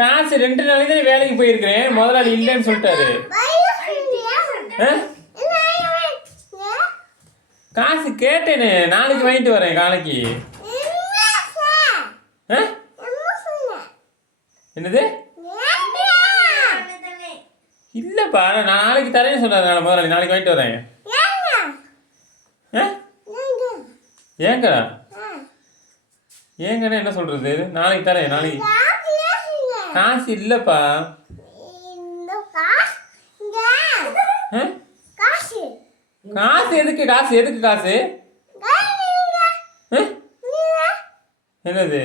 காசு ரெண்டு நாளைக்கு வேலைக்கு போயிருக்கிறேன் முதலாளி இல்லைன்னு சொல்லிட்டாரு காசு கேட்டேனே நாளைக்கு வாங்கிட்டு வரேன் காலைக்கு என்னது இல்லப்பா நாளைக்கு தரேன்னு சொன்னாரு முதலாளி நாளைக்கு வாங்கிட்டு வரேன் ஏங்கடா ஏங்கண்ணா என்ன சொல்கிறது நாளைக்கு தரேன் நாளைக்கு காசு இல்லைப்பா காசு எதுக்கு காசு எதுக்கு காசு என்னது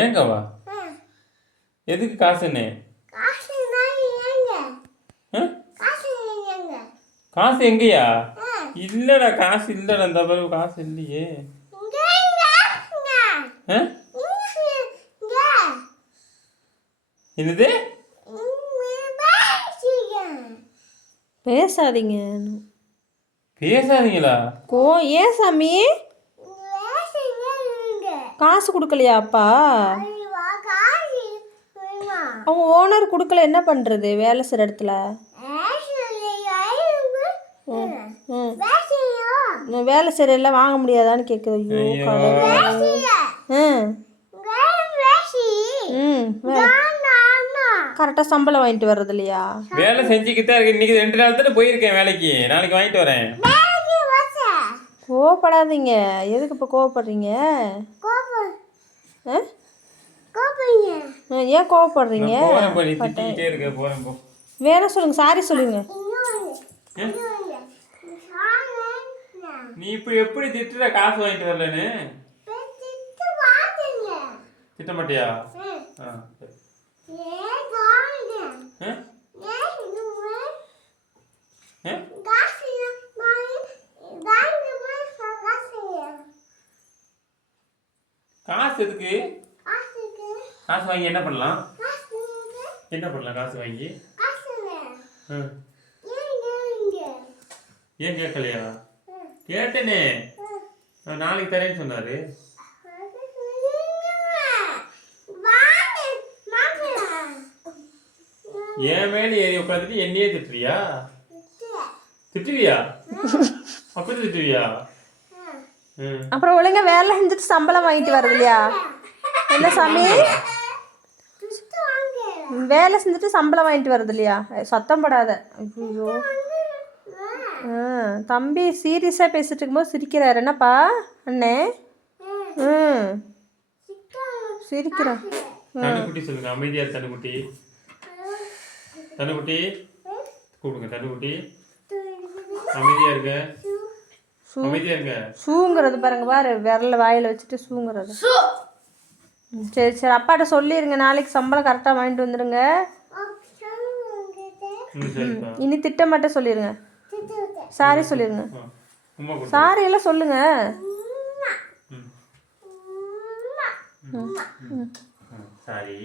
ஏங்கவா எதுக்கு காசுன்னு காசு எங்கயா இல்லடா காசு இல்லடா இந்த பிறகு காசு இல்லையே என்னது பேசாதீங்க பேசாதீங்களா கோ ஏன் சாமி காசு கொடுக்கலையா அப்பா அவங்க ஓனர் கொடுக்கல என்ன பண்ணுறது வேலை செய்கிற இடத்துல ம் ம் வேலை சரியெல்லாம் வாங்க முடியாதான்னு கேட்குறேன் கரெக்டாக சம்பளம் வாங்கிட்டு வர்றது இல்லையா வேலை செஞ்சுக்கிட்டே இருக்கு இன்றைக்கி ரெண்டு நாள் தானே போயிருக்கேன் வேலைக்கு நாளைக்கு வாங்கிட்டு வரேன் கோவப்படாதீங்க எதுக்கு இப்போ கோவப்படுறீங்க ஏன் கோவப்படுறீங்க வேலை சொல்லுங்க சாரி சொல்லுங்க நீ இப்ப எப்படி திட்டுற காசு வாங்கிட்டு வரலன்னு திட்ட மாட்டியா காசு எதுக்கு காசு வாங்கி என்ன பண்ணலாம் என்ன பண்ணலாம் காசு வாங்கி ஏன் கேட்கலையா கேட்டனே நாளைக்கு ஏறி உட்காந்துட்டு என்னையே திட்டுறியா திட்டுவியா திட்டுவியா அப்புறம் ஒழுங்கா வேலை செஞ்சுட்டு சம்பளம் வாங்கிட்டு வரதில்லையா என்ன சாமி வேலை செஞ்சுட்டு சம்பளம் வாங்கிட்டு வரதில்லையா சத்தம் படாத ஐயோ தம்பி சீரியஸா பேசிட்டு போது சிரிக்கிறாரு என்னப்பா அண்ணே ம் சிரிக்கிறான் அமைதியா பாருங்க பாரு விரல வாயில வச்சுட்டு சூங்கிறது சரி சரி அப்பாட்ட சொல்லிருங்க நாளைக்கு சம்பளம் கரெக்டா வாங்கிட்டு வந்துருங்க இனி திட்டமாட்ட சொல்லிருங்க சாரி சொல்லிருங்க சாரி எல்லாம் சொல்லுங்க சாரி